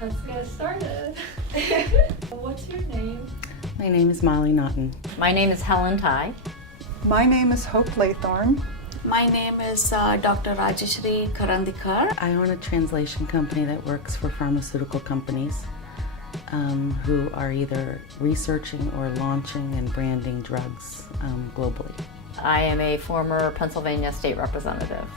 Let's get started. What's your name? My name is Molly Naughton. My name is Helen Tai. My name is Blaythorne. My name is Dr. Raji Karandikar. I own a translation company that works for pharmaceutical companies who are either researching or launching and branding drugs globally. I am a former Pennsylvania state representative.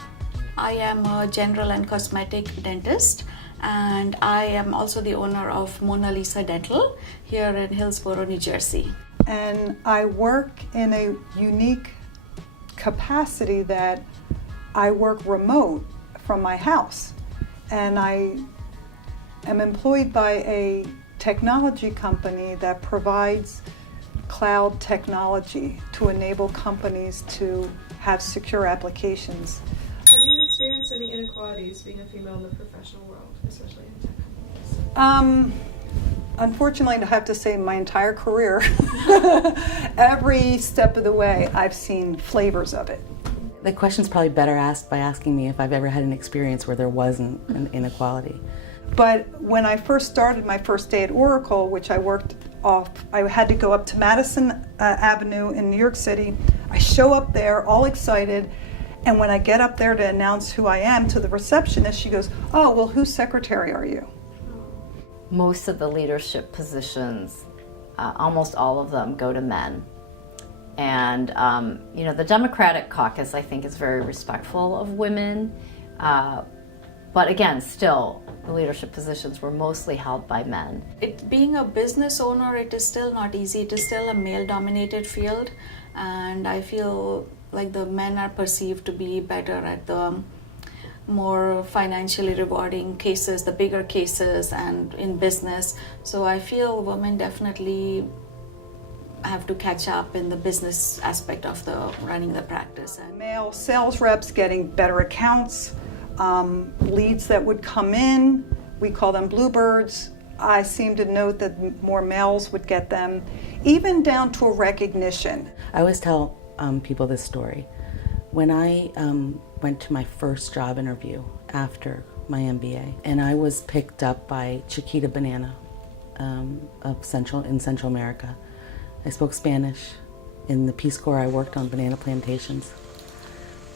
I am a general and cosmetic dentist, and I am also the owner of Louisa Dental here in Hillsborough, New Jersey. And I work in a unique capacity that I work remote from my house. And I am employed by a technology company that provides cloud technology to enable companies to have secure applications. Have you experienced any inequalities being a female in the professional world, especially in tech companies? Unfortunately, I have to say my entire career, every step of the way, I've seen flavors of it. The question's probably better asked by asking me if I've ever had an experience where there wasn't an inequality. But when I first started my first day at Oracle, which I worked off, I had to go up to Madison Avenue in New York City. I show up there all excited, and when I get up there to announce who I am to the receptionist, she goes, "Oh, well, whose secretary are you?" Most of the leadership positions, almost all of them, go to men. And the Democratic caucus, I think, is very respectful of women. But again, still, the leadership positions were mostly held by men. Being a business owner, it is still not easy. It is still a male-dominated field, and I feel like the men are perceived to be better at the more financially rewarding cases, the bigger cases, and in business. So I feel women definitely have to catch up in the business aspect of the running the practice. Male sales reps getting better accounts, leads that would come in, we call them bluebirds. I seem to note that more males would get them, even down to a recognition. I always tell people this story. When I went to my first job interview after my MBA, and I was picked up by Chiquita Banana in Central America. I spoke Spanish. In the Peace Corps, I worked on banana plantations.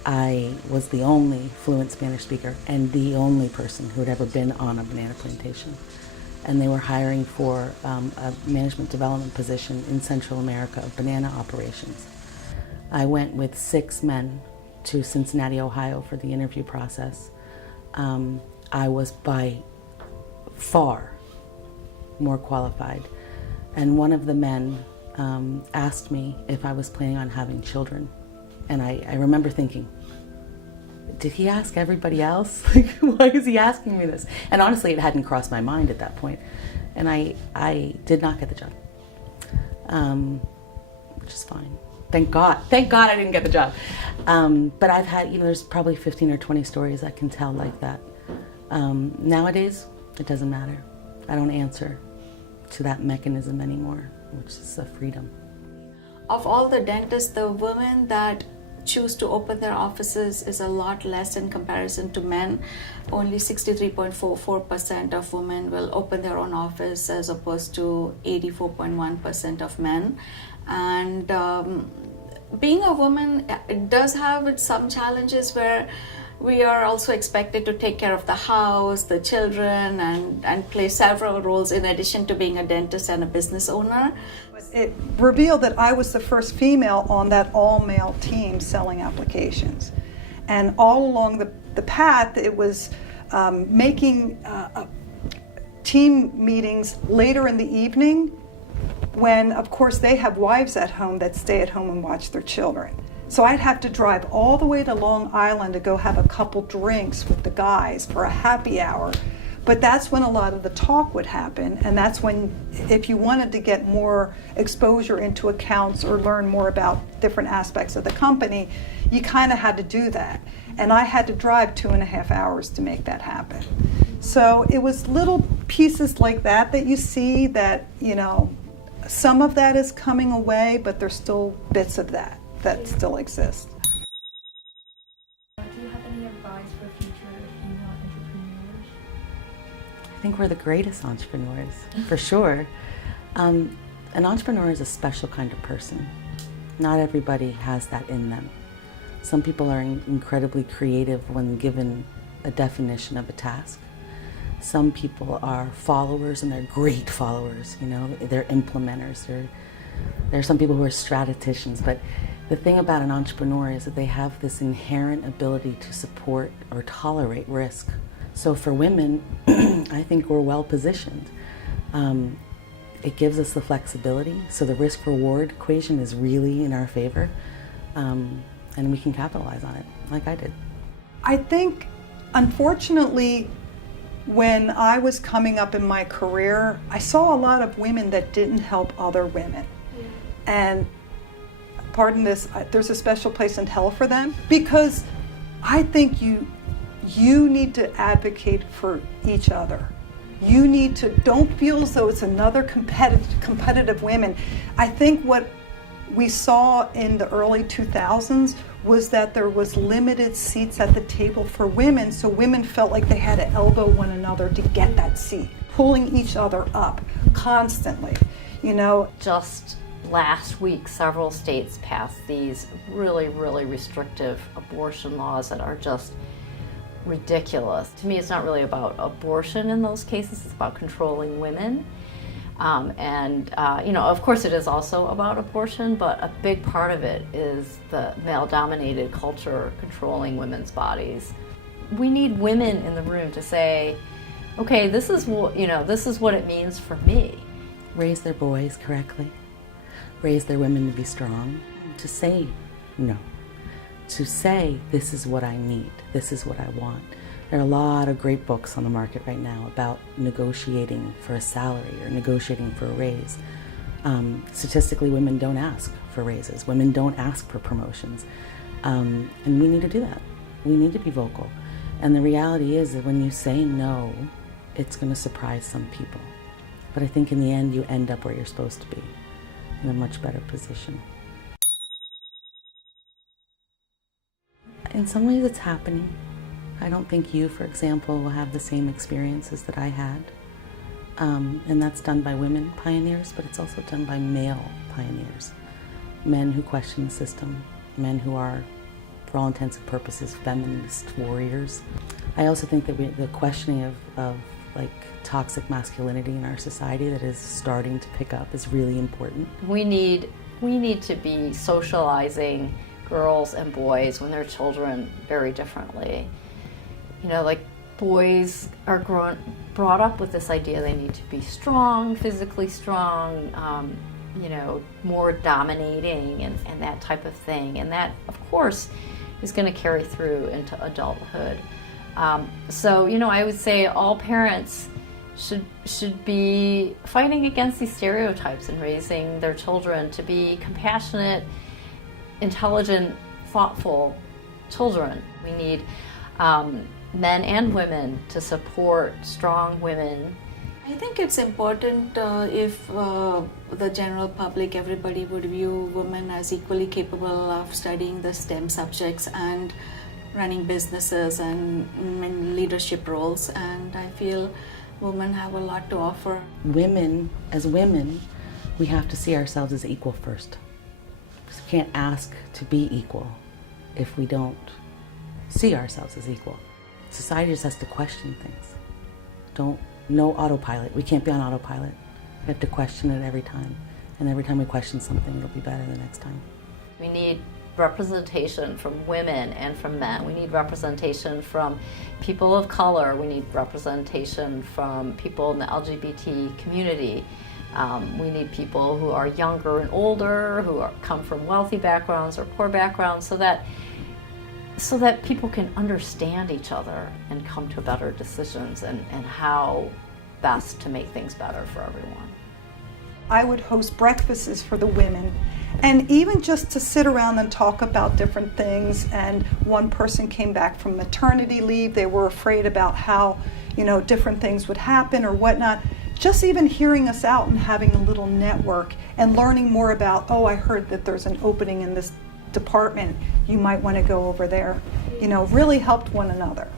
I was the only fluent Spanish speaker and the only person who had ever been on a banana plantation. And they were hiring for a management development position in Central America of banana operations. I went with 6 men to Cincinnati, Ohio for the interview process. I was by far more qualified. And one of the men asked me if I was planning on having children. And I remember thinking, did he ask everybody else? Like, why is he asking me this? And honestly, it hadn't crossed my mind at that point. And I did not get the job, which is fine. Thank God I didn't get the job. But I've had, there's probably 15 or 20 stories I can tell like that. Nowadays, it doesn't matter. I don't answer to that mechanism anymore, which is a freedom. Of all the dentists, the women that choose to open their offices is a lot less in comparison to men. Only 63.44% of women will open their own office as opposed to 84.1% of men. And being a woman, it does have some challenges where we are also expected to take care of the house, the children, and play several roles in addition to being a dentist and a business owner. It revealed that I was the first female on that all-male team selling applications. And all along the path, it was making team meetings later in the evening when, of course, they have wives at home that stay at home and watch their children. So I'd have to drive all the way to Long Island to go have a couple drinks with the guys for a happy hour. But that's when a lot of the talk would happen, and that's when, if you wanted to get more exposure into accounts or learn more about different aspects of the company, you kind of had to do that. And I had to drive 2.5 hours to make that happen. So it was little pieces like that that you see that, some of that is coming away, but there's still bits of that still exist. Do you have any advice for future female entrepreneurs? think we're the greatest entrepreneurs, for sure. An entrepreneur is a special kind of person. Not everybody has that in them. Some people are incredibly creative when given a definition of a task. Some people are followers, and they're great followers, you know, they're implementers. There are some people who are strategicians, but the thing about an entrepreneur is that they have this inherent ability to support or tolerate risk. So for women, I think we're well positioned. It gives us the flexibility, so the risk-reward equation is really in our favor, and we can capitalize on it, like I did. I think, unfortunately, when I was coming up in my career, I saw a lot of women that didn't help other women. And pardon this, there's a special place in hell for them, because I think you need to advocate for each other. You need to, don't feel as though it's another competitive women. I think what we saw in the early 2000s was that there was limited seats at the table for women, so women felt like they had to elbow one another to get that seat, pulling each other up constantly, you know. Just last week, several states passed these really, really restrictive abortion laws that are just ridiculous. To me, it's not really about abortion in those cases, it's about controlling women. You know, of course it is also about abortion, but a big part of it is the male-dominated culture controlling women's bodies. We need women in the room to say, okay, this is what, you know, this is what it means for me. Raise their boys correctly, raise their women to be strong, to say no, to say this is what I need, this is what I want. There are a lot of great books on the market right now about negotiating for a salary or negotiating for a raise. Statistically, women don't ask for raises. Women don't ask for promotions. And we need to do that. We need to be vocal. And the reality is that when you say no, it's going to surprise some people. But I think in the end, you end up where you're supposed to be, in a much better position. In some ways, it's happening. I don't think you, for example, will have the same experiences that I had. And that's done by women pioneers, but it's also done by male pioneers. Men who question the system, men who are, for all intents and purposes, feminist warriors. I also think that the questioning of like toxic masculinity in our society that is starting to pick up is really important. We need to be socializing girls and boys when they're children very differently. You know, like boys are brought up with this idea they need to be strong, physically strong, you know, more dominating and that type of thing. And that, of course, is going to carry through into adulthood. So, you know, I would say all parents should be fighting against these stereotypes and raising their children to be compassionate, intelligent, thoughtful children. We need men and women to support strong women. I think it's important if the general public, everybody would view women as equally capable of studying the STEM subjects and running businesses and in leadership roles, and I feel women have a lot to offer. Women, as women, we have to see ourselves as equal first. So we can't ask to be equal if we don't see ourselves as equal. Society just has to question things. No autopilot. We can't be on autopilot. We have to question it every time. And every time we question something, it'll be better the next time. We need representation from women and from men. We need representation from people of color. We need representation from people in the LGBT community. We need people who are younger and older, who come from wealthy backgrounds or poor backgrounds, so that people can understand each other and come to better decisions and how best to make things better for everyone. I would host breakfasts for the women, and even just to sit around and talk about different things. And one person came back from maternity leave. They were afraid about how, different things would happen or whatnot. Just even hearing us out and having a little network and learning more about, I heard that there's an opening in this department, you might want to go over there, really helped one another.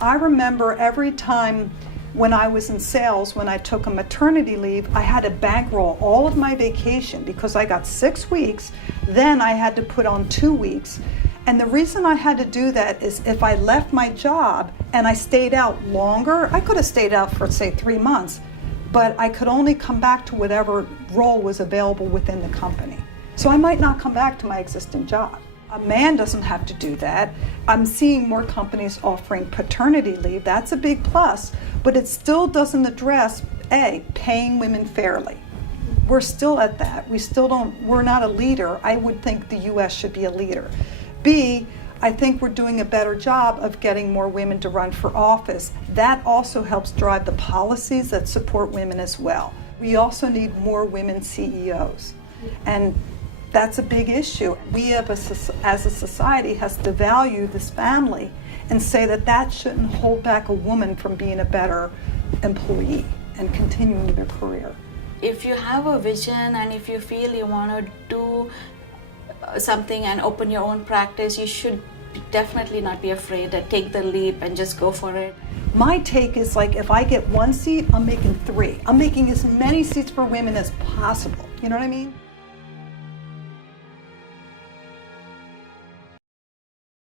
I remember every time when I was in sales, when I took a maternity leave, I had to bankroll all of my vacation because I got 6 weeks, then I had to put on 2 weeks. And the reason I had to do that is if I left my job and I stayed out longer, I could have stayed out for, say, 3 months, but I could only come back to whatever role was available within the company. So I might not come back to my existing job. A man doesn't have to do that. I'm seeing more companies offering paternity leave. That's a big plus, but it still doesn't address, A, paying women fairly. We're still at that. We're not a leader. I would think the US should be a leader. B, I think we're doing a better job of getting more women to run for office. That also helps drive the policies that support women as well. We also need more women CEOs. And that's a big issue. We as a society has to value this family and say that that shouldn't hold back a woman from being a better employee and continuing their career. If you have a vision and if you feel you want to do something and open your own practice, you should definitely not be afraid to take the leap and just go for it. My take is like, if I get 1 seat, I'm making 3. I'm making as many seats for women as possible. You know what I mean?